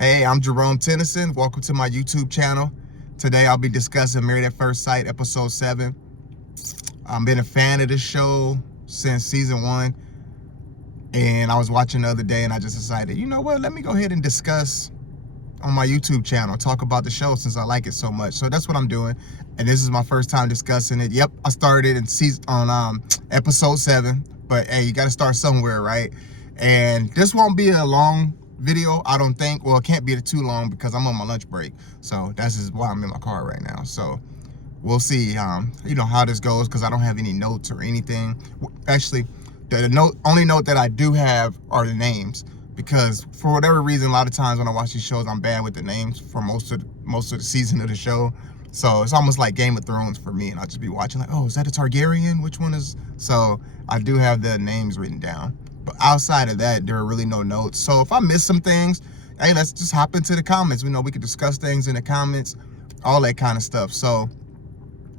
Hey, I'm Jerome Tennyson. Welcome to my YouTube channel. Today I'll be discussing Married at First Sight, episode 7. I've been a fan of this show since season 1, and I was watching the other day and I just decided, you know what, let me go ahead and discuss on my YouTube channel, talk about the show since I like it so much. So that's what I'm doing, and this is my first time discussing it. Yep, I started in episode 7, but hey, you got to start somewhere, right? And this won't be a long video, I don't think. Well, it can't be too long because I'm on my lunch break, so that's just why I'm in my car right now. So we'll see how this goes, because I don't have any notes or anything. Actually, the only note that I do have are the names, because for whatever reason, a lot of times when I watch these shows, I'm bad with the names for most of the season of the show. So it's almost like Game of Thrones for me, and I'll just be watching like, oh, is that a Targaryen? Which one is? So I do have the names written down, but outside of that, there are really no notes. So if I miss some things, hey, let's just hop into the comments. We can discuss things in the comments, all that kind of stuff. So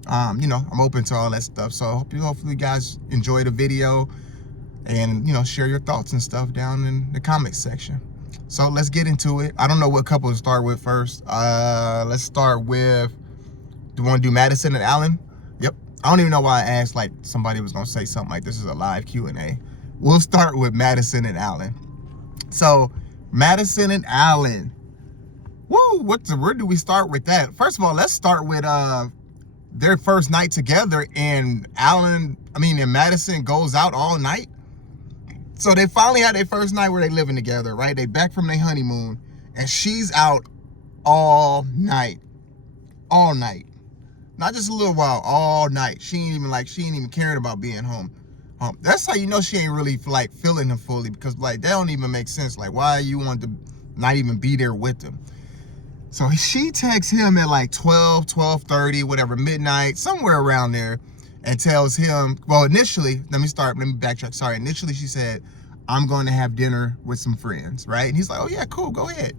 I'm open to all that stuff. So hopefully you guys enjoy the video, and share your thoughts and stuff down in the comments section. So let's get into it. I don't know what couple to start with first. Let's start with, do you want to do Madison and Alan? Yep. I don't even know why I asked like somebody was gonna say something like this is a live Q&A. We'll start with Madison and Alan. So Madison and Alan, woo, where do we start with that? First of all, let's start with their first night together, and Madison goes out all night. So they finally had their first night where they living together, right? They back from their honeymoon, and she's out all night. All night. Not just a little while, all night. She ain't even caring about being home. That's how you know she ain't really like feeling him fully, because like that don't even make sense. Like, why you want to not even be there with him? So she texts him at like 12:30, whatever, midnight, somewhere around there, and tells him, well, initially, let me backtrack. Sorry, initially she said, I'm going to have dinner with some friends, right? And he's like, oh yeah, cool, go ahead.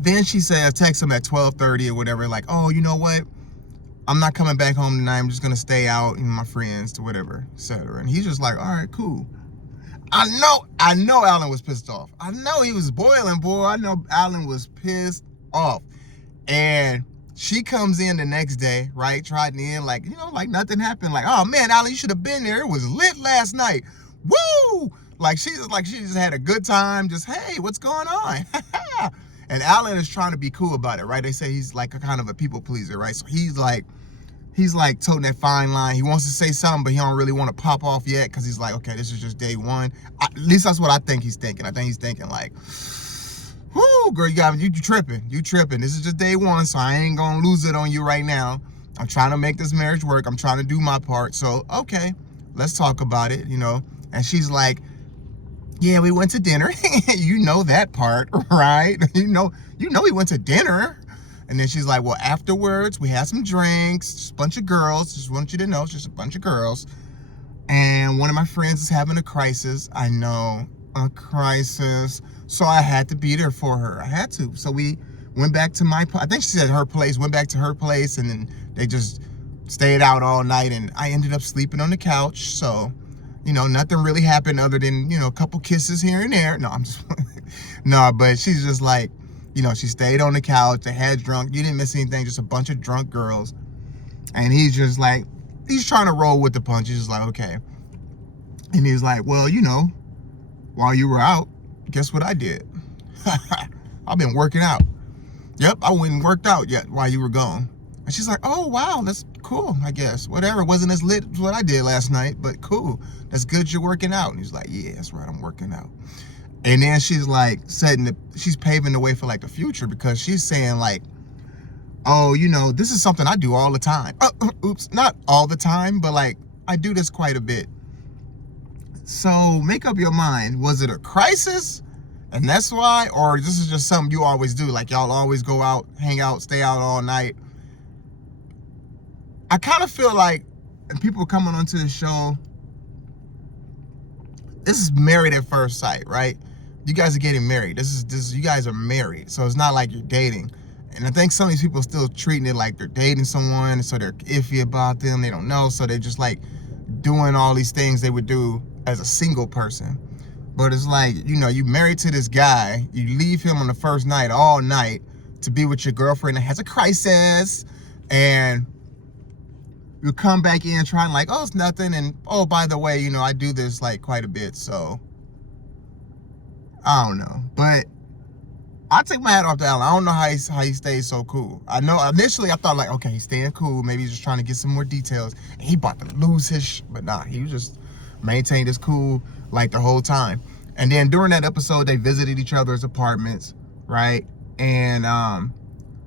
Then she said, text him at 12:30 or whatever, like, oh, you know what? I'm not coming back home tonight. I'm just going to stay out with my friends to whatever, etc. And he's just like, all right, cool. I know Alan was pissed off. I know he was boiling, boy. I know Alan was pissed off. And she comes in the next day, right? Trotting in like nothing happened. Like, oh man, Alan, you should have been there. It was lit last night. Woo! She just had a good time. Just, hey, what's going on? And Alan is trying to be cool about it, right? They say he's like a kind of a people pleaser, right? So he's like toting that fine line. He wants to say something, but he don't really want to pop off yet, because he's like, okay, this is just day one. At least that's what I think he's thinking. I think he's thinking like, whoo, girl, you tripping. You tripping. This is just day one, so I ain't gonna lose it on you right now. I'm trying to make this marriage work. I'm trying to do my part. So, okay, let's talk about it, And she's like, yeah, we went to dinner. You know that part, right? You know we went to dinner. And then she's like, well, afterwards, we had some drinks, just a bunch of girls. Just want you to know, it's just a bunch of girls. And one of my friends is having a crisis. I know, a crisis. So I had to be there for her. I had to. So we went back to I think she said her place, went back to her place, and then they just stayed out all night. And I ended up sleeping on the couch. So, nothing really happened other than, a couple kisses here and there. No, I'm just, no, but she's just like, she stayed on the couch, they had drunk, you didn't miss anything, just a bunch of drunk girls. And he's just like, he's trying to roll with the punches, just like, okay. And he's like, well, while you were out, guess what I did? I've been working out. Yep, I went and worked out yet while you were gone. And she's like, oh, wow, that's cool, I guess. Whatever, it wasn't as lit as what I did last night, but cool. That's good you're working out. And he's like, yeah, that's right, I'm working out. And then she's like she's paving the way for like the future, because she's saying like, oh, this is something I do all the time. Oops, not all the time, but like I do this quite a bit. So make up your mind. Was it a crisis? And that's why, or this is just something you always do? Like y'all always go out, hang out, stay out all night. I kind of feel like, and people coming onto the show, this is Married at First Sight, right? You guys are getting married. You guys are married. So it's not like you're dating. And I think some of these people are still treating it like they're dating someone, so they're iffy about them. They don't know. So they're just like doing all these things they would do as a single person. But it's like, you know, you married to this guy, you leave him on the first night all night to be with your girlfriend that has a crisis, and you come back in trying like, oh, it's nothing, and oh, by the way, you know, I do this like quite a bit, so I don't know. But I take my hat off to Alan. I don't know how he stays so cool. I know initially I thought like, okay, he's staying cool. Maybe he's just trying to get some more details. And he about to lose his but nah, he was just maintained his cool like the whole time. And then during that episode, they visited each other's apartments, right? And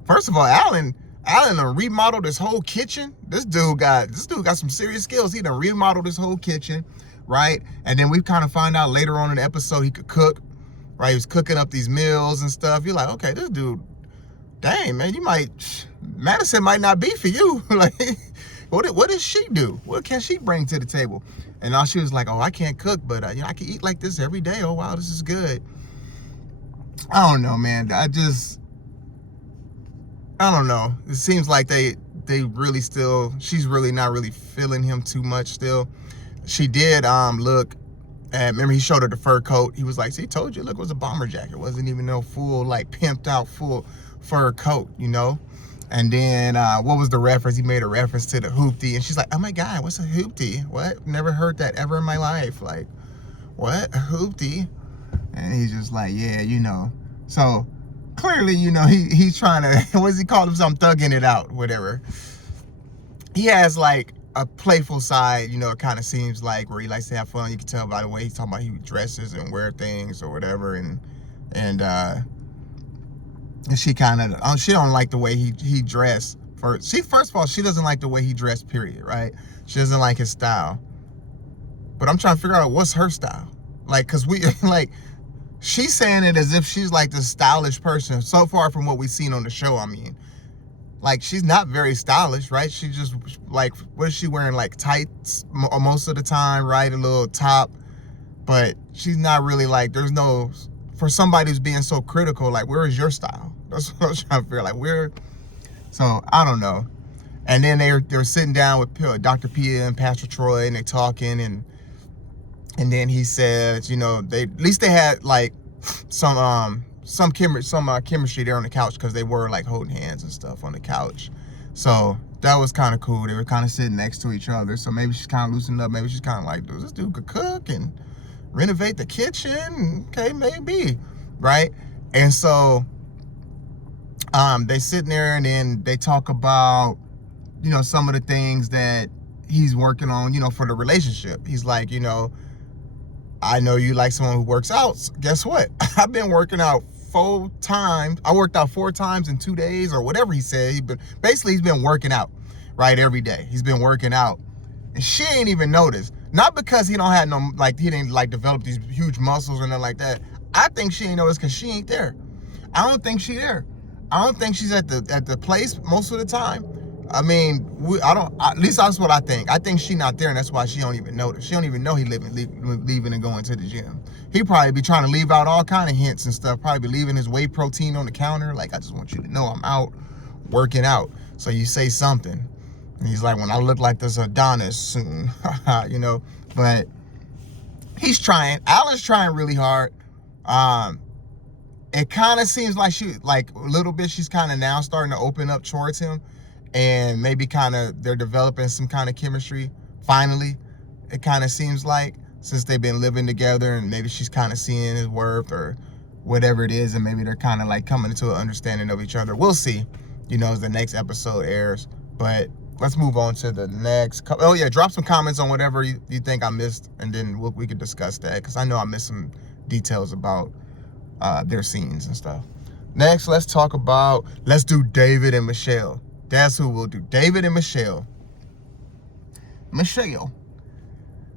first of all, Alan done remodeled his whole kitchen. This dude got some serious skills. He done remodeled his whole kitchen, right? And then we kind of find out later on in the episode he could cook. Right, he was cooking up these meals and stuff. You're like, okay, this dude, dang, man, Madison might not be for you. Like, what does she do? What can she bring to the table? And all she was like, oh, I can't cook, but you know, I can eat like this every day. Oh, wow, this is good. I don't know, man. I don't know. It seems like they really still, she's really not really feeling him too much still. She did look. And remember, he showed her the fur coat. He was like, see, told you, look, it was a bomber jacket. It wasn't even no full, like, pimped out full fur coat, you know? And then, what was the reference? He made a reference to the hoopty. And she's like, oh my God, what's a hoopty? What? Never heard that ever in my life. Like, what? A hoopty? And he's just like, yeah, you know. So, clearly, you know, he's trying to, what does he call himself? Thugging it out, whatever. He has, like, a playful side, you know, it kind of seems like, where he likes to have fun. You can tell by the way he's talking about he dresses and wear things or whatever, and she kind of, she don't like the way he dressed. First of all, she doesn't like the way he dressed, period, right? She doesn't like his style. But I'm trying to figure out what's her style. Like, cause we, like, she's saying it as if she's like this stylish person, so far from what we've seen on the show, I mean. Like, she's not very stylish, right? She just, like, what is she wearing? Like, tights most of the time, right? A little top. But she's not really, like, there's no, for somebody who's being so critical, like, where is your style? That's what I was trying to figure, like, where, so, I don't know. And then they're sitting down with Dr. Pia and Pastor Troy, and they're talking, and then he says, you know, at least they had, like, some chemistry there on the couch, because they were like holding hands and stuff on the couch. So that was kind of cool. They were kind of sitting next to each other. So maybe she's kind of loosened up. Maybe she's kind of like, this dude could cook and renovate the kitchen. Okay, maybe, right? And so they sitting there, and then they talk about, you know, some of the things that he's working on, you know, for the relationship. He's like, you know, I know you like someone who works out. So guess what? I've been working out 4 times. I worked out 4 times in 2 days, or whatever he said. He's been working out, right, every day. He's been working out, and she ain't even noticed. Not because he don't have no, like, he didn't like develop these huge muscles or nothing like that. I think she ain't noticed because she ain't there. I don't think she there. I don't think she's at the place most of the time. I mean, at least that's what I think. I think she not there, and that's why she don't even notice. She don't even know he leaving and going to the gym. He probably be trying to leave out all kind of hints and stuff. Probably be leaving his whey protein on the counter. Like, I just want you to know I'm out working out. So you say something. And he's like, when I look like this Adonis soon, you know. But he's trying. Alan's trying really hard. It kind of seems like a little bit, she's kind of now starting to open up towards him. And maybe kind of they're developing some kind of chemistry. Finally, it kind of seems like, since they've been living together, and maybe she's kind of seeing his worth or whatever it is, and maybe they're kind of like coming to an understanding of each other. We'll see, you know, as the next episode airs. But let's move on to the next. Oh yeah, drop some comments on whatever you think I missed, and then we can discuss that, because I know I missed some details about their scenes and stuff. Next, let's do David and Michelle. That's who we'll do. David and Michelle.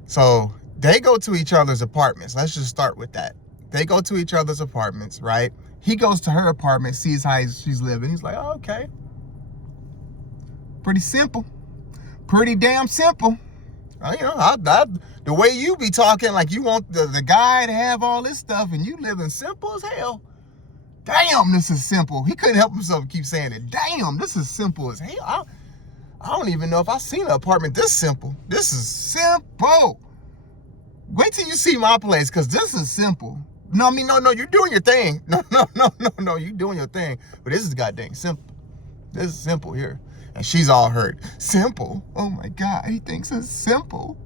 So they go to each other's apartments. Let's just start with that. They go to each other's apartments, right? He goes to her apartment, sees how she's living. He's like, oh, okay. Pretty simple. Pretty damn simple. You know, the way you be talking, like you want the guy to have all this stuff, and you living simple as hell. Damn, this is simple. He couldn't help himself keep saying it. Damn, this is simple as hell. I don't even know if I've seen an apartment this simple. This is simple. Wait till you see my place, because this is simple. No, I mean, no, you're doing your thing. No, you're doing your thing. But this is goddamn simple. This is simple here. And she's all hurt. Simple? Oh my God, he thinks it's simple.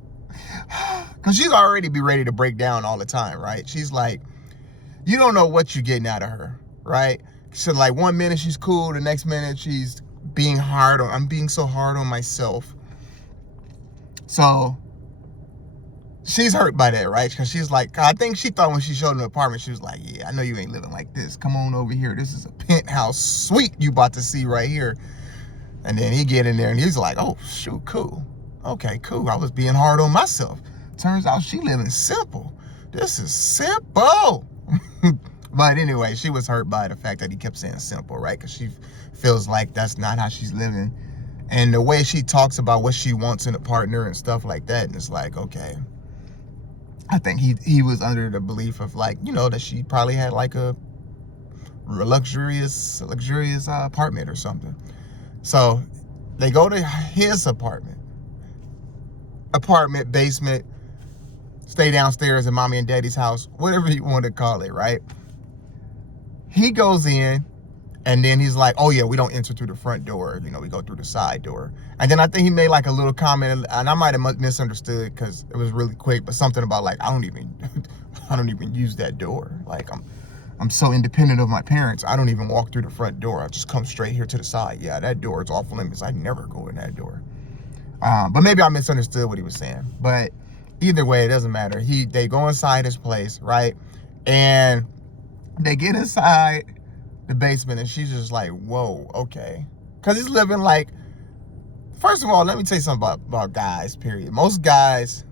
Because she's already be ready to break down all the time, right? She's like, you don't know what you're getting out of her, right? So like 1 minute she's cool, the next minute she's being hard on, I'm being so hard on myself. So she's hurt by that, right? Because she's like, I think she thought when she showed him the apartment, she was like, yeah, I know you ain't living like this. Come on over here. This is a penthouse suite you about to see right here. And then he get in there and he's like, oh, shoot, cool. Okay, cool. I was being hard on myself. Turns out she living simple. This is simple. But anyway, she was hurt by the fact that he kept saying simple, right? Because she feels like that's not how she's living. And the way she talks about what she wants in a partner and stuff like that, and it's like, okay. I think he was under the belief of like, you know, that she probably had like a luxurious apartment or something. So they go to his apartment, basement, stay downstairs in mommy and daddy's house, whatever you want to call it, right? He goes in and then he's like, oh yeah, we don't enter through the front door. You know, we go through the side door. And then I think he made like a little comment, and I might have misunderstood because it was really quick, but something about like, I don't even use that door. Like I'm so independent of my parents. I don't even walk through the front door. I just come straight here to the side. Yeah, that door is off limits. I never go in that door. But maybe I misunderstood what he was saying. But either way, it doesn't matter. They go inside his place, right? And they get inside the basement, and she's just like, whoa, okay. Because he's living like, first of all, let me tell you something about guys, period. Most guys,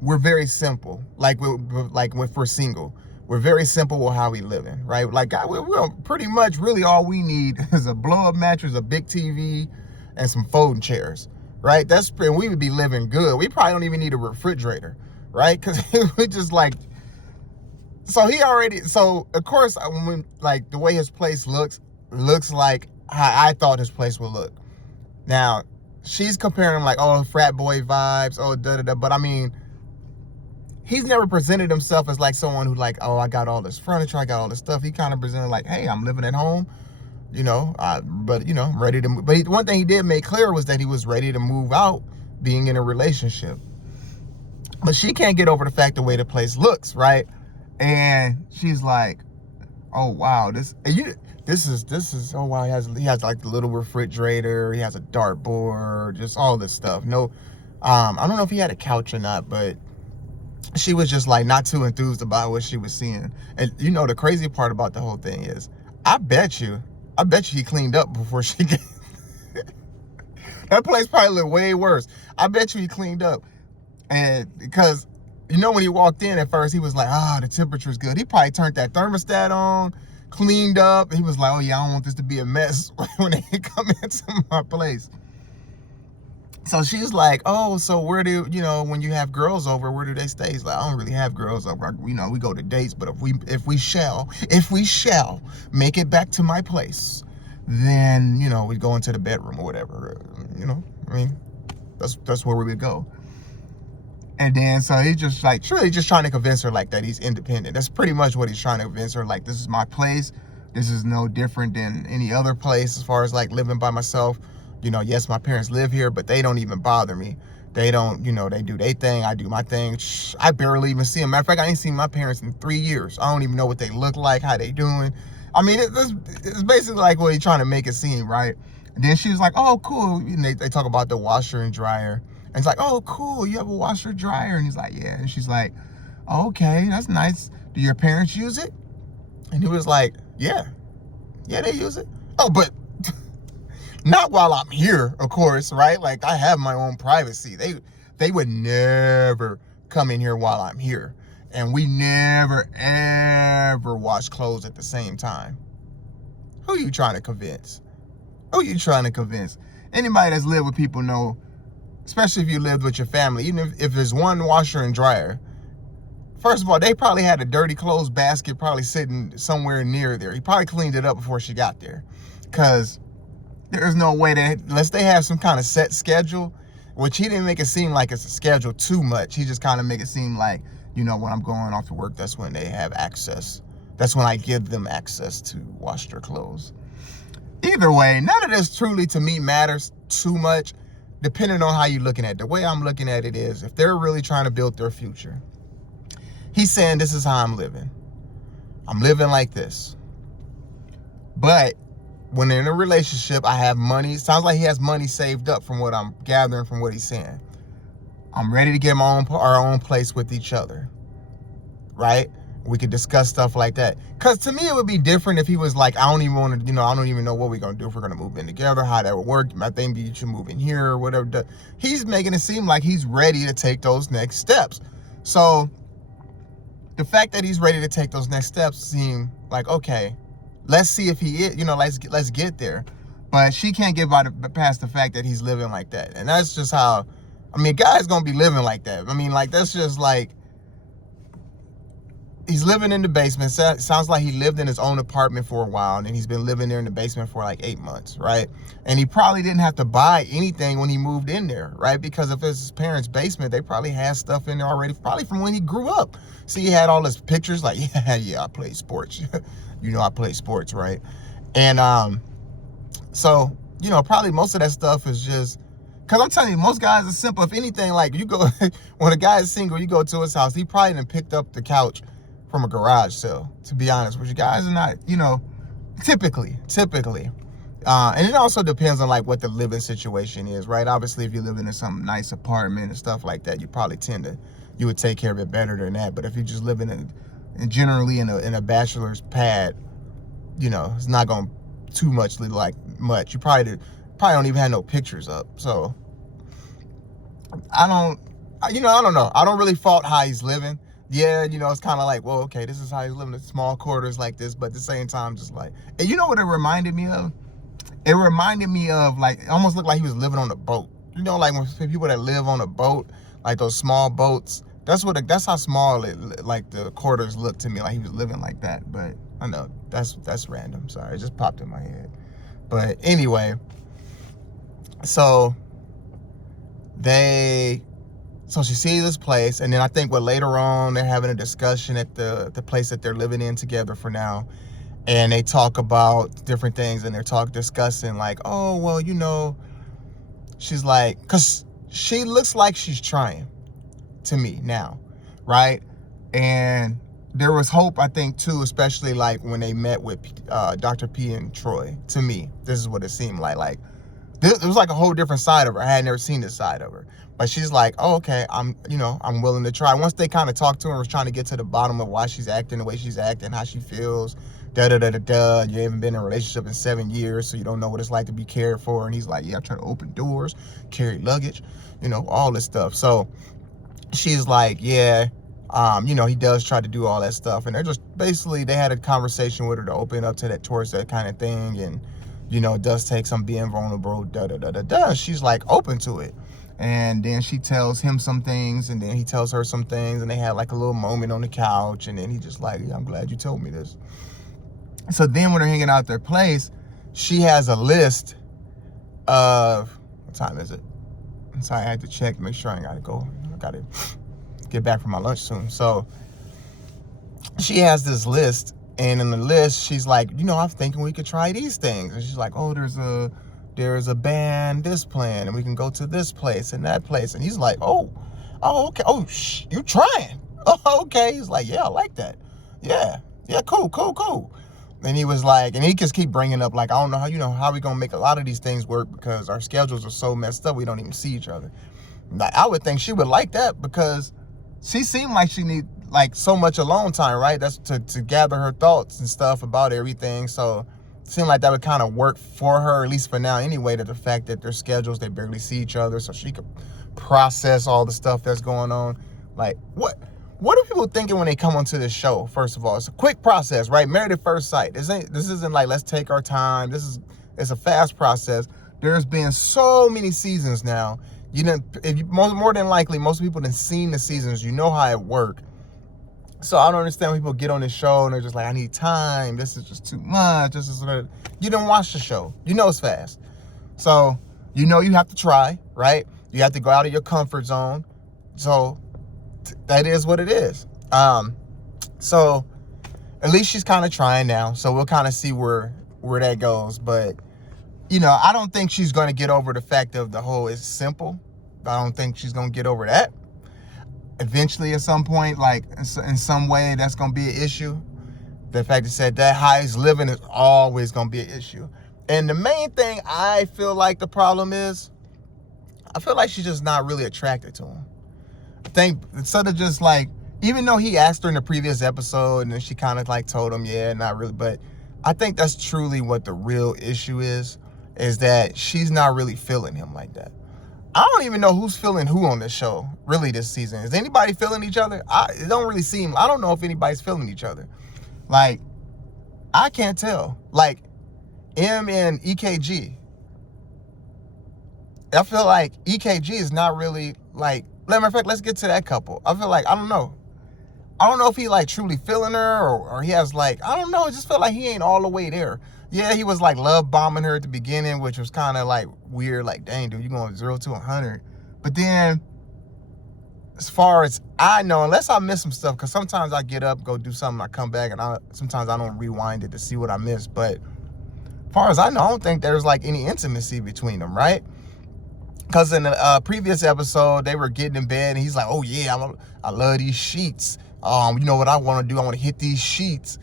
we're very simple. Like if we're single, we're very simple with how we living, right? Like, we're pretty much really all we need is a blow-up mattress, a big TV, and some folding chairs, right? And we would be living good. We probably don't even need a refrigerator, right? Because we just like, so of course, when like the way his place looks like how I thought his place would look. Now, she's comparing him like, oh, frat boy vibes, oh, da-da-da. But I mean, he's never presented himself as like someone who like, oh, I got all this furniture, I got all this stuff. He kind of presented like, hey, I'm living at home, you know, but, you know, I'm ready to move. But one thing he did make clear was that he was ready to move out, being in a relationship. But she can't get over the fact the way the place looks, right? And she's like, oh, wow, this is, oh, wow, he has like the little refrigerator, he has a dartboard, just all this stuff. No, I don't know if he had a couch or not, but she was just like not too enthused about what she was seeing. And you know, the crazy part about the whole thing is, I bet you he cleaned up before she get that place probably looked way worse. I bet you he cleaned up. And because, you know, when he walked in at first, he was like, the temperature's good. He probably turned that thermostat on, cleaned up. He was like, oh yeah, I don't want this to be a mess when they come into my place. So she's like, oh, so where do, you know, when you have girls over, where do they stay? He's like, I don't really have girls over. You know, we go to dates, but if we shall make it back to my place, then, you know, we go into the bedroom or whatever. You know, I mean, that's where we would go. And then, so he's just like, really just trying to convince her like that he's independent. That's pretty much what he's trying to convince her. Like, this is my place. This is no different than any other place as far as like living by myself. You know, yes, my parents live here, but they don't even bother me. They don't, you know, they do their thing. I do my thing. I barely even see them. Matter of fact, I ain't seen my parents in 3 years. I don't even know what they look like, how they doing. I mean, it's basically like what he's trying to make it seem, right? And then she was like, oh, cool. And they talk about the washer and dryer. And it's like, oh, cool, you have a washer dryer? And he's like, yeah. And she's like, oh, okay, that's nice. Do your parents use it? And he was like, yeah, they use it. Oh, but not while I'm here, of course, right? Like, I have my own privacy. They would never come in here while I'm here. And we never, ever wash clothes at the same time. Who are you trying to convince? Anybody that's lived with people know, especially if you lived with your family, even if there's one washer and dryer, first of all, they probably had a dirty clothes basket probably sitting somewhere near there. He probably cleaned it up before she got there. Because there's no way that, unless they have some kind of set schedule, which he didn't make it seem like it's a schedule too much. He just kind of make it seem like, you know, when I'm going off to work, that's when they have access. That's when I give them access to wash their clothes. Either way, none of this truly to me matters too much, depending on how you're looking at it. The way I'm looking at it is, if they're really trying to build their future, he's saying, this is how I'm living. I'm living like this. But when they're in a relationship, I have money. Sounds like he has money saved up from what I'm gathering from what he's saying. I'm ready to get our own place with each other, right? We could discuss stuff like that. Because to me, it would be different if he was like, I don't even want to, you know, I don't even know what we're going to do, if we're going to move in together, how that would work. I think you should move in here or whatever. He's making it seem like he's ready to take those next steps. So the fact that he's ready to take those next steps seem like, okay, let's see if he is, you know, let's get there. But she can't get past the fact that he's living like that. And that's just how, I mean, a guy's going to be living like that. I mean, like, that's just like, he's living in the basement. Sounds like he lived in his own apartment for a while, and he's been living there in the basement for like 8 months, right? And he probably didn't have to buy anything when he moved in there, right? Because if it's his parents' basement, they probably had stuff in there already, probably from when he grew up. See, he had all his pictures like, yeah, I play sports. You know, I play sports, right? And so, you know, probably most of that stuff is just, because I'm telling you, most guys are simple. If anything, like, you go, when a guy is single, you go to his house, he probably done picked up the couch from a garage sale, to be honest with you. Guys are not, you know, typically. And it also depends on like what the living situation is, right? Obviously, if you're living in some nice apartment and stuff like that, you probably you would take care of it better than that. But if you're just living in generally in a bachelor's pad, you know, it's not going to too much like much. You probably don't even have no pictures up. So I don't know. I don't really fault how he's living. Yeah, you know, it's kind of like, well, okay, this is how he's living in small quarters like this, but at the same time, just like, and you know what it reminded me of? It reminded me of, like, it almost looked like he was living on a boat. You know, like when people that live on a boat, like those small boats, that's how small like the quarters look to me, like he was living like that. But I know that's random. Sorry, it just popped in my head. But anyway, so she sees this place, and then I think later on they're having a discussion at the place that they're living in together for now, and they talk about different things, and they're discussing like, oh, well, you know, she's like, because she looks like she's trying to me now, right? And there was hope, I think, too, especially like when they met with Dr. P and Troy. To me, this is what it seemed like. Like, it was like a whole different side of her. I had never seen this side of her. But she's like, oh, okay, I'm willing to try. Once they kind of talked to her and was trying to get to the bottom of why she's acting the way she's acting, how she feels, you haven't been in a relationship in 7 years, so you don't know what it's like to be cared for. And he's like, yeah, I try to open doors, carry luggage, you know, all this stuff. So she's like, yeah, you know, he does try to do all that stuff. And they're just, basically, they had a conversation with her to open up towards that kind of thing. And, you know, it does take some being vulnerable, She's like open to it. And then she tells him some things, and then he tells her some things, and they had like a little moment on the couch, and then he just like, yeah, I'm glad you told me this. So then when they're hanging out at their place, she has a list of, what time is it? I'm sorry, I had to check to make sure I gotta go. I gotta get back from my lunch soon. So she has this list, and in the list, she's like, you know, I'm thinking we could try these things. And she's like, oh, there's a band, this plan, and we can go to this place and that place. And he's like, oh, okay. Oh, you trying? Oh, okay. He's like, yeah, I like that. Yeah, cool. And he was like, and he just keep bringing up, like, I don't know how we gonna make a lot of these things work because our schedules are so messed up, we don't even see each other. Like, I would think she would like that because she seemed like she need like so much alone time, right? That's to gather her thoughts and stuff about everything. So it seemed like that would kind of work for her, at least for now anyway, that the fact that their schedules, they barely see each other, so she could process all the stuff that's going on. Like, what are people thinking when they come onto this show? First of all, it's a quick process, right? Married at first sight. This isn't like, let's take our time. It's a fast process. There's been so many seasons now. More than likely, most people have seen the seasons. You know how it works. So I don't understand when people get on this show and they're just like, I need time. This is just too much. You didn't watch the show. You know it's fast. So you know you have to try, right? You have to go out of your comfort zone. So that is what it is. So at least she's kind of trying now. So we'll kind of see where that goes. But, you know, I don't think she's going to get over the fact of the whole it's simple. I don't think she's going to get over that. Eventually, at some point, like in some way, that's going to be an issue. The fact that how he's living is always going to be an issue. And the main thing I feel like the problem is, I feel like she's just not really attracted to him. I think instead of just like, even though he asked her in the previous episode and then she kind of like told him, yeah, not really. But I think that's truly what the real issue is that she's not really feeling him like that. I don't even know who's feeling who on this show, really, this season. Is anybody feeling each other? It don't really seem, I don't know if anybody's feeling each other. Like, I can't tell. Like, M and EKG. I feel like EKG is not really, like, matter of fact, let's get to that couple. I feel like, I don't know if he, like, truly feeling her or he has, like, I don't know. I just feel like he ain't all the way there. Yeah, he was, like, love bombing her at the beginning, which was kind of, like, weird. Like, dang, dude, you going 0 to 100. But then, as far as I know, unless I miss some stuff, because sometimes I get up, go do something, I come back, and sometimes I don't rewind it to see what I missed. But as far as I know, I don't think there's, like, any intimacy between them, right? Because in the previous episode, they were getting in bed, and he's like, oh, yeah, I love these sheets. You know what I want to do? I want to hit these sheets.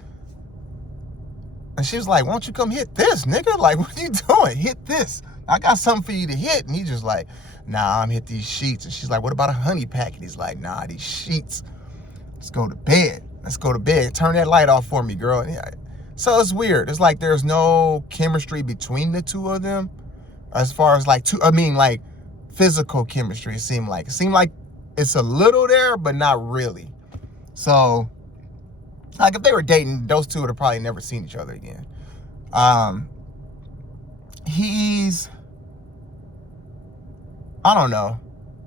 And she was like, why don't you come hit this, nigga? Like, what are you doing? Hit this. I got something for you to hit. And he's just like, nah, I'm hit these sheets. And she's like, what about a honey pack? And he's like, nah, these sheets. Let's go to bed. Let's go to bed. Turn that light off for me, girl. Yeah. So it's weird. It's like there's no chemistry between the two of them. As far as like physical chemistry, it seemed like it's a little there, but not really. So, like, if they were dating, those two would have probably never seen each other again. I don't know.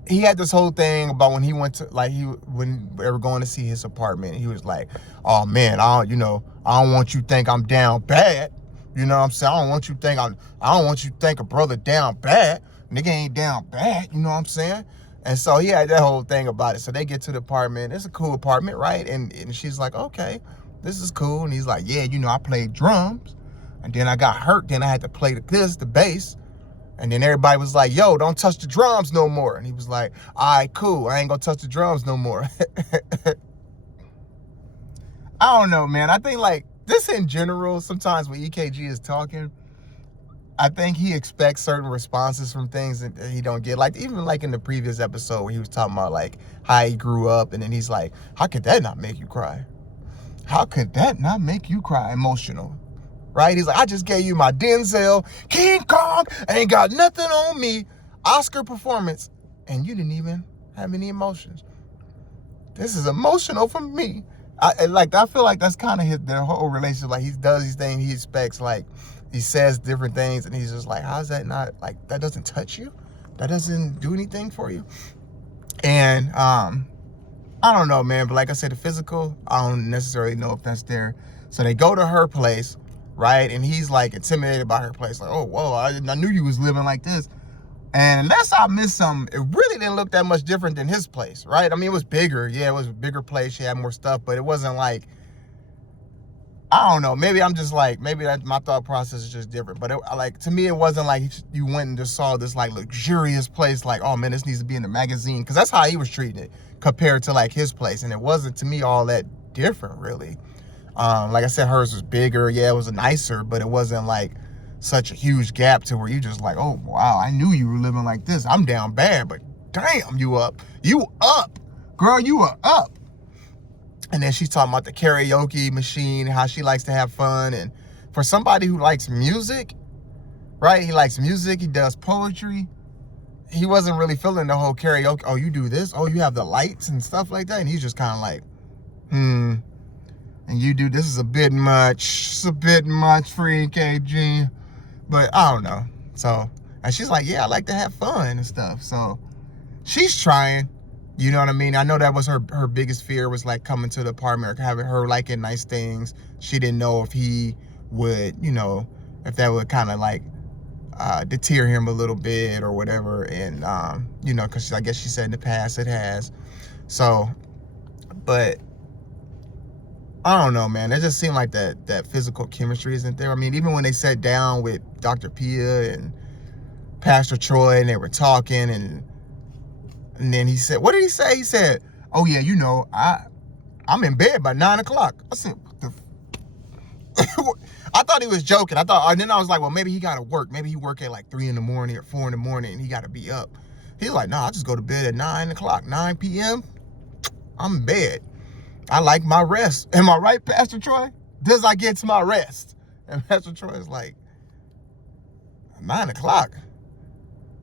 He had this whole thing about when he went to, like, when they were going to see his apartment, he was like, oh, man, I don't want you to think I'm down bad. You know what I'm saying? I don't want you to think a brother down bad. Nigga ain't down bad. You know what I'm saying? And so he had that whole thing about it. So they get to the apartment. It's a cool apartment, right? And she's like, okay, this is cool. And he's like, yeah, I played drums. And then I got hurt. Then I had to play the bass. And then everybody was like, yo, don't touch the drums no more. And he was like, all right, cool. I ain't gonna touch the drums no more. I don't know, man. I think, like, this in general, sometimes when EKG is talking, I think he expects certain responses from things that he don't get. Like, even like in the previous episode where he was talking about like how he grew up, and then he's like, how could that not make you cry? How could that not make you cry? Emotional, right? He's like, I just gave you my Denzel, King Kong, ain't got nothing on me, Oscar performance, and you didn't even have any emotions. This is emotional for me. I feel like that's kind of their whole relationship. Like, he does these things, he expects, like, he says different things, and he's just like, how's that not, like, that doesn't touch you? That doesn't do anything for you? And I don't know, man. But like I said, the physical, I don't necessarily know if that's there. So they go to her place, right? And he's like intimidated by her place. Like, oh, whoa, I knew you was living like this. And unless I missed something, it really didn't look that much different than his place, right? I mean, it was bigger. Yeah, it was a bigger place. She had more stuff, but it wasn't like, I don't know. Maybe I'm just like, maybe my thought process is just different. But to me, it wasn't like you went and just saw this like luxurious place. Like, oh man, this needs to be in the magazine. Because that's how he was treating it compared to like his place. And it wasn't, to me, all that different really. Like I said, hers was bigger. Yeah, it was nicer, but it wasn't like such a huge gap to where you just like, oh wow, I knew you were living like this. I'm down bad, but damn, you up. You up. Girl, you are up. And then she's talking about the karaoke machine, how she likes to have fun. And for somebody who likes music, right? He likes music. He does poetry. He wasn't really feeling the whole karaoke. Oh, you do this? Oh, you have the lights and stuff like that? And he's just kind of like, And you do, this is a bit much. It's a bit much for EKG. But I don't know. So, and she's like, yeah, I like to have fun and stuff. So she's trying. You know what I mean? I know that was her biggest fear, was like coming to the apartment or having her liking nice things. She didn't know if he would, if that would kind of like deter him a little bit or whatever. And, you know, because I guess she said in the past it has. So, but I don't know, man. It just seemed like that physical chemistry isn't there. I mean, even when they sat down with Dr. Pia and Pastor Troy and they were talking, and then he said, what did he say? He said, oh yeah, you know, I'm in bed by 9 o'clock. I said, what the I thought he was joking. And then I was like, well, maybe he got to work. Maybe he work at like 3 in the morning or 4 in the morning and he got to be up. He's like, no, I just go to bed at 9 o'clock, 9 p.m. I'm in bed. I like my rest. Am I right, Pastor Troy? Does I get to my rest? And Pastor Troy is like, 9 o'clock?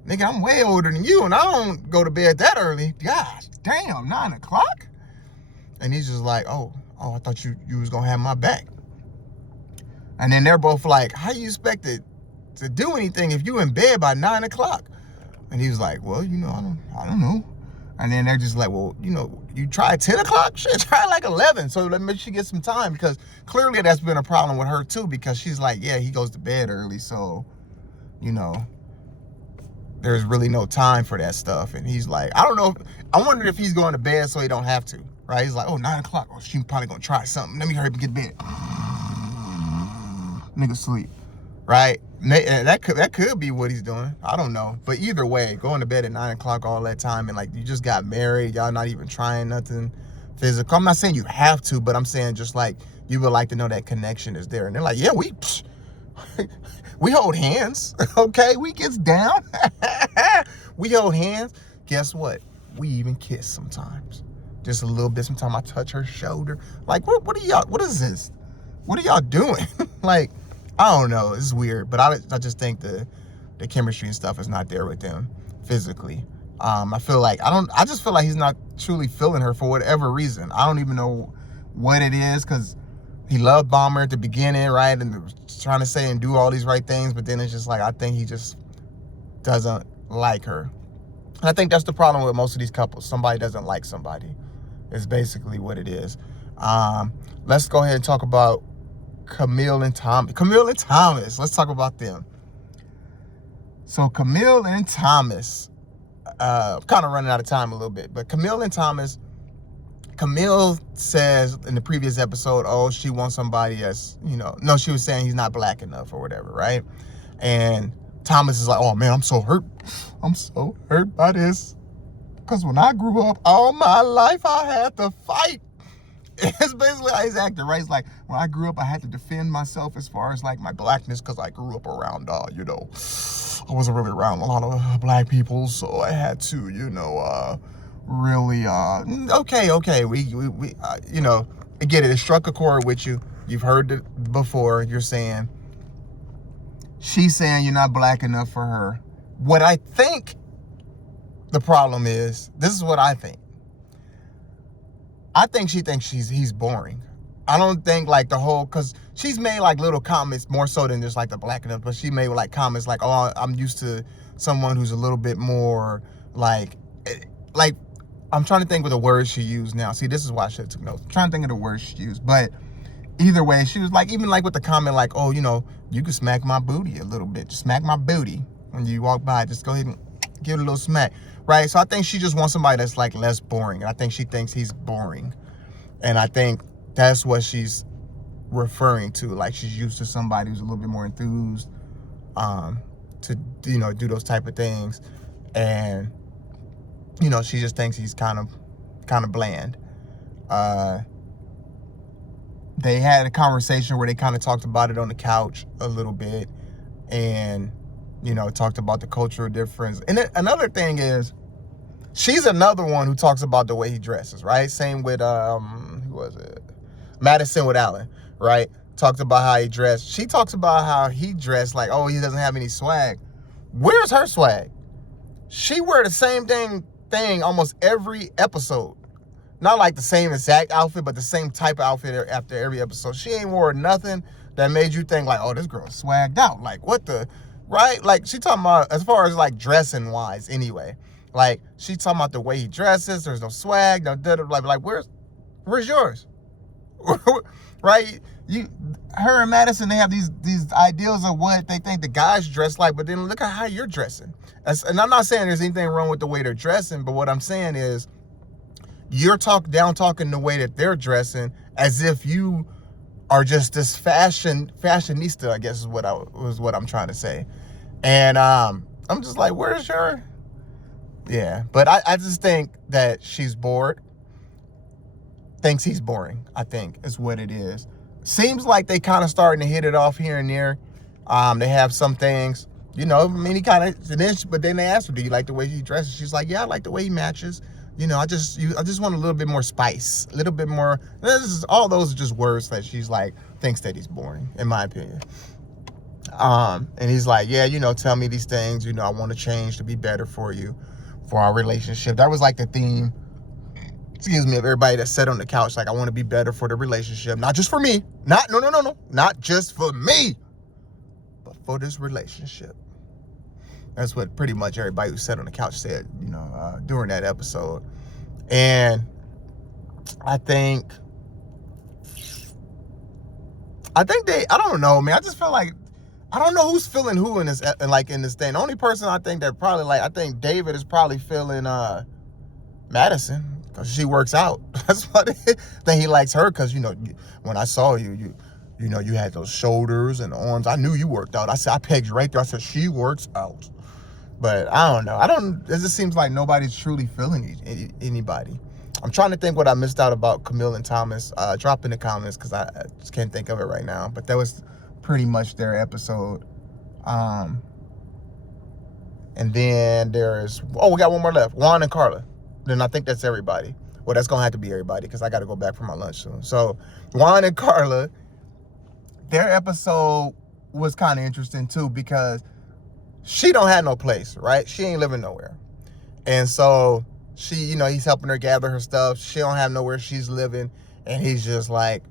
Nigga, I'm way older than you and I don't go to bed that early. Gosh, damn, 9 o'clock? And he's just like, oh, I thought you was going to have my back. And then they're both like, how you expect to do anything if you in bed by 9 o'clock? And he was like, well, you know, I don't know. And then they're just like, well, you know, you try 10 o'clock? Shit, try like 11. So let me she get some time, because clearly that's been a problem with her too, because she's like, yeah, he goes to bed early. So, you know, there's really no time for that stuff. And he's like, I don't know. I wonder if he's going to bed so he don't have to, right? He's like, oh, 9 o'clock. Oh, she's probably going to try something. Let me hurry up and get to bed. Nigga sleep, right? That could be what he's doing. I don't know. But either way, going to bed at 9 o'clock all that time, and like you just got married, y'all not even trying nothing physical. I'm not saying you have to, but I'm saying just like you would like to know that connection is there. And they're like, yeah, we hold hands, okay? We gets down. We hold hands. Guess what? We even kiss sometimes. Just a little bit. Sometimes I touch her shoulder. Like, what are y'all, what is this? What are y'all doing? Like, I don't know. It's weird. But I just think the chemistry and stuff is not there with them physically. I feel like, I just feel like he's not truly feeling her for whatever reason. I don't even know what it is, because he loved Bomber at the beginning, right? And was trying to say and do all these right things. But then it's just like, I think he just doesn't like her. And I think that's the problem with most of these couples. Somebody doesn't like somebody. Is basically what it is. Let's go ahead and talk about Camille and Thomas. Camille and Thomas. Let's talk about them. So Camille and Thomas, kind of running out of time a little bit, but Camille and Thomas, Camille says in the previous episode, oh, she wants somebody that's, you know, no, she was saying he's not black enough or whatever, right? And Thomas is like, oh man, I'm so hurt. I'm so hurt by this. Because when I grew up, all my life I had to fight. It's basically how he's acting, right? It's like, when I grew up, I had to defend myself as far as like my blackness, because I grew up around, you know, I wasn't really around a lot of black people, so I had to, you know, really, okay, we you know, I get it. It struck a chord with you. You've heard it before. You're saying, she's saying you're not black enough for her. What I think the problem is, this is what I think. I think she thinks he's boring. I don't think like the whole, because she's made like little comments more so than just like the black enough, but she made like comments like, oh, I'm used to someone who's a little bit more like I'm trying to think of the words she used now. See, this is why I should have took notes. I'm trying to think of the words she used. But either way, she was like, even like with the comment like, oh, you know, you can smack my booty a little bit. Just smack my booty when you walk by. Just go ahead and give it a little smack. Right? So I think she just wants somebody that's like less boring. And I think she thinks he's boring. And I think that's what she's referring to. Like, she's used to somebody who's a little bit more enthused to, you know, do those type of things. And, you know, she just thinks he's kind of bland. They had a conversation where they kind of talked about it on the couch a little bit. And, you know, talked about the cultural difference. And then another thing is, she's another one who talks about the way he dresses, right? Same with, who was it? Madison with Allen, right? Talked about how he dressed. She talks about how he dressed like, oh, he doesn't have any swag. Where's her swag? She wear the same thing almost every episode. Not like the same exact outfit, but the same type of outfit after every episode. She ain't wore nothing that made you think like, oh, this girl's swagged out. Like, what the... Right? Like, she talking about, as far as, like, dressing-wise, anyway. Like, she talking about the way he dresses. There's no swag. No, like, where's yours? Right? her and Madison, they have these ideals of what they think the guys dress like, but then look at how you're dressing. And I'm not saying there's anything wrong with the way they're dressing, but what I'm saying is you're talking the way that they're dressing as if you are just this fashionista, I guess is what I'm trying to say. And I'm just like, where's your... Yeah, but I just think that she's bored. Thinks he's boring, I think, is what it is. Seems like they kind of starting to hit it off here and there. They have some things, you know, I mean, he kind of... But then they asked her, do you like the way he dresses? She's like, yeah, I like the way he matches. You know, I just want a little bit more spice, a little bit more. All those are just words that she's like, thinks that he's boring, in my opinion. And he's like, yeah, you know, tell me these things. You know, I want to change to be better for you, for our relationship. That was like the theme, excuse me, of everybody that sat on the couch. Like, I want to be better for the relationship. Not just for me. No. Not just for me, but for this relationship. That's what pretty much everybody who sat on the couch said, you know, during that episode. And I think I don't know, man. I just feel like, I don't know who's feeling who in this thing. The only person I think that probably, like, I think David is probably feeling Madison, because she works out. That's what I think. He likes her because, you know, when I saw you know, you had those shoulders and arms. I knew you worked out. I pegged you right there. I said, she works out. But I don't know. It just seems like nobody's truly feeling anybody. I'm trying to think what I missed out about Camille and Thomas. Drop in the comments because I just can't think of it right now. But that was pretty much their episode. And then we got one more left. Juan and Carla. Then I think that's everybody. Well, that's going to have to be everybody because I got to go back for my lunch soon. So Juan and Carla, their episode was kind of interesting too because she don't have no place, right? She ain't living nowhere. And so she, you know, he's helping her gather her stuff. She don't have nowhere she's living. And he's just like,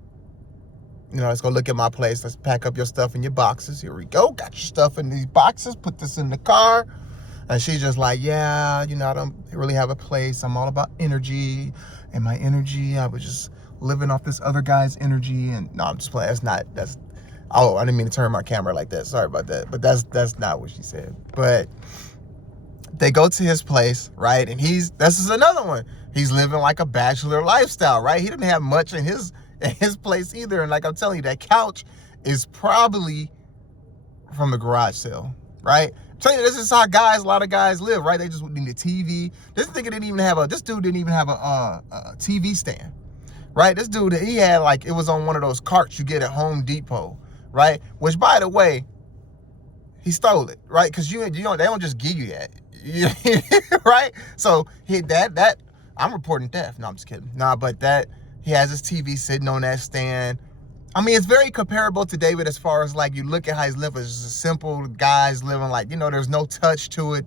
you know, let's go look at my place. Let's pack up your stuff in your boxes. Here we go. Got your stuff in these boxes. Put this in the car. And she's just like, yeah, you know, I don't really have a place. I'm all about energy. And my energy, I was just living off this other guy's energy. And no, I'm just playing. Oh, I didn't mean to turn my camera like that. Sorry about that. But that's not what she said. But they go to his place, right? And this is another one. He's living like a bachelor lifestyle, right? He didn't have much in his place either. And like I'm telling you, that couch is probably from a garage sale, right? I'm telling you, this is how a lot of guys live, right? They just need a TV. This dude didn't even have a TV stand, right? This dude, he had like, it was on one of those carts you get at Home Depot, right? Which, by the way, he stole it, right? Because they don't just give you that, right? So I'm reporting theft. No, I'm just kidding. Nah, but he has his TV sitting on that stand. I mean, it's very comparable to David as far as like you look at how he's living. It's just a simple guy's living, like, you know, there's no touch to it.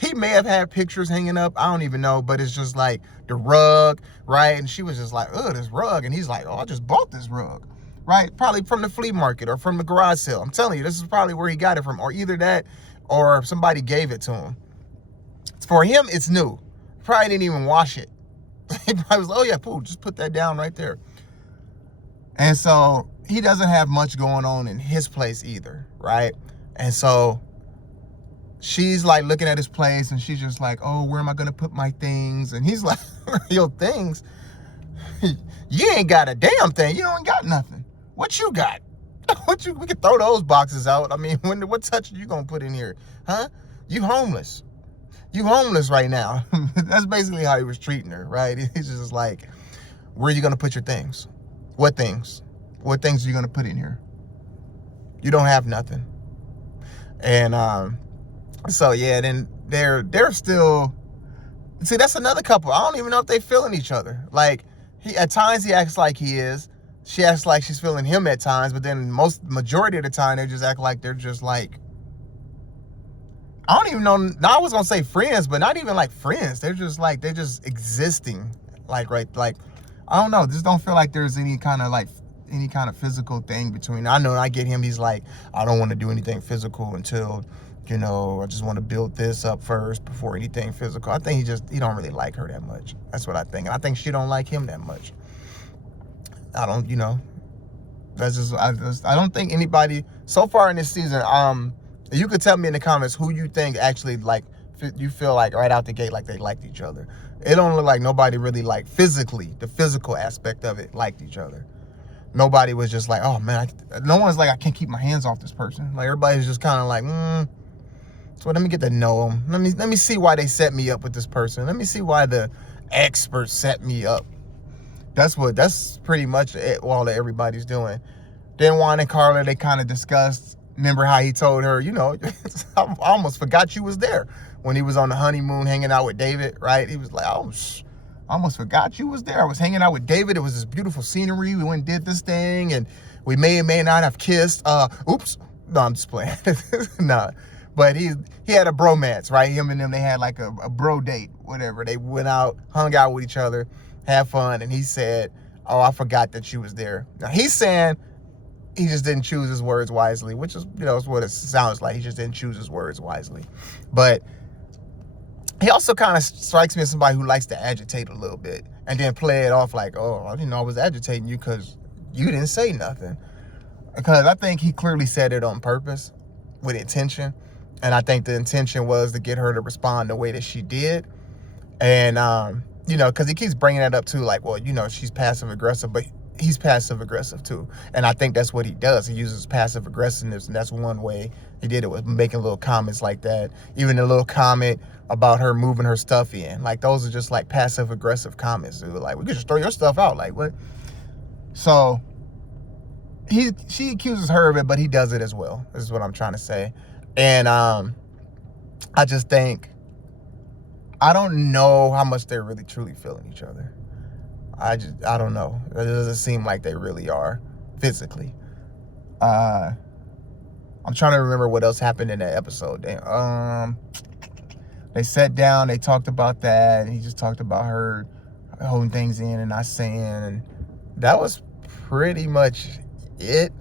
He may have had pictures hanging up. I don't even know, but it's just like the rug, right? And she was just like, oh, this rug. And he's like, oh, I just bought this rug, right? Probably from the flea market or from the garage sale. I'm telling you, this is probably where he got it from, or either that or somebody gave it to him. For him, it's new. Probably didn't even wash it. He probably was like, oh yeah, cool, just put that down right there. And so he doesn't have much going on in his place either, right? And so she's like looking at his place and she's just like, oh, where am I gonna put my things? And he's like, your things? You ain't got a damn thing. You don't got nothing. What you got? We can throw those boxes out. I mean, what touch are you gonna put in here? Huh? You homeless. You homeless right now. That's basically how he was treating her, right? He's just like, where are you gonna put your things? What things? What things are you gonna put in here? You don't have nothing. And so yeah, then they're still, see, that's another couple. I don't even know if they feeling each other. Like, at times he acts like he is. She acts like she's feeling him at times, but then majority of the time they just act like they're just like, I don't even know. Now I was gonna say friends, but not even like friends. They're just existing, like, right, like, I don't know. Just don't feel like there's any kind of physical thing between. I know I get him. He's like, I don't want to do anything physical until, you know, I just want to build this up first before anything physical. I think he don't really like her that much. That's what I think. And I think she don't like him that much. I don't, you know, I don't think anybody so far in this season. You could tell me in the comments who you think actually like you feel like right out the gate like they liked each other. It don't look like nobody really like physically, the physical aspect of it, liked each other. Nobody was just like, oh man, no one's like, I can't keep my hands off this person. Like everybody's just kind of like, so let me get to know them. Let me see why they set me up with this person. Let me see why the experts set me up. That's pretty much all that everybody's doing. Then Juan and Carla, they kind of discussed. Remember how he told her, you know, I almost forgot you was there when he was on the honeymoon hanging out with David, right? He was like, oh, I almost forgot you was there. I was hanging out with David. It was this beautiful scenery. We went and did this thing, and we may or may not have kissed. Oops. No, I'm just playing. Nah. But he had a bromance, right? Him and them, they had like a bro date, whatever. They went out, hung out with each other, had fun, and he said, oh, I forgot that you was there. Now, he's saying he just didn't choose his words wisely, which is, you know, is what it sounds like. He just didn't choose his words wisely. But he also kind of strikes me as somebody who likes to agitate a little bit and then play it off like, oh, I didn't know I was agitating you because you didn't say nothing. Because I think he clearly said it on purpose with intention. And I think the intention was to get her to respond the way that she did. And, you know, because he keeps bringing that up too, like, well, you know, she's passive aggressive, but he's passive aggressive too. And I think that's what he does. He uses passive aggressiveness, and that's one way he did it, was making little comments like that. Even a little comment about her moving her stuff in. Like, those are just like passive aggressive comments. They were like, we could just throw your stuff out. Like, what? So she accuses her of it, but he does it as well. This is what I'm trying to say. And I just think, I don't know how much they're really truly feeling each other. I don't know. It doesn't seem like they really are physically. I'm trying to remember what else happened in that episode. They sat down, they talked about that, and he just talked about her holding things in and not saying, and that was pretty much it.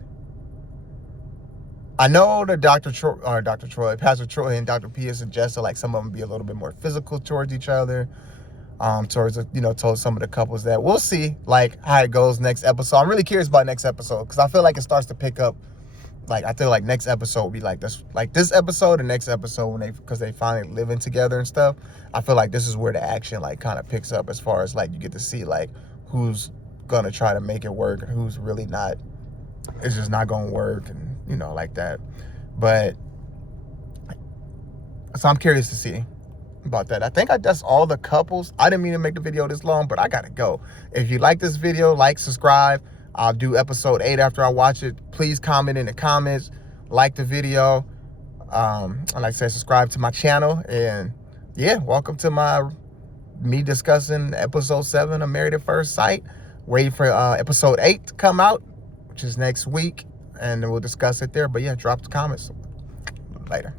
I know that Pastor Troy and Dr. Pia suggested like some of them be a little bit more physical towards each other. Towards, you know, told some of the couples that. We'll see like how it goes next episode. I'm really curious about next episode because I feel like it starts to pick up. Like, I feel like next episode will be like this episode and next episode because they finally living together and stuff. I feel like this is where the action like kind of picks up as far as like you get to see like who's gonna try to make it work and who's really not. It's just not gonna work, and you know, like that. But so I'm curious to see about that. I think that's all the couples. I didn't mean to make the video this long, but I gotta go. If you like this video, like, subscribe. I'll do episode 8 after I watch it. Please comment in the comments, like the video. And like I said, subscribe to my channel. And yeah, welcome to me discussing episode 7 of Married at First Sight. Waiting for episode 8 to come out, which is next week, and we'll discuss it there. But yeah, drop the comments later.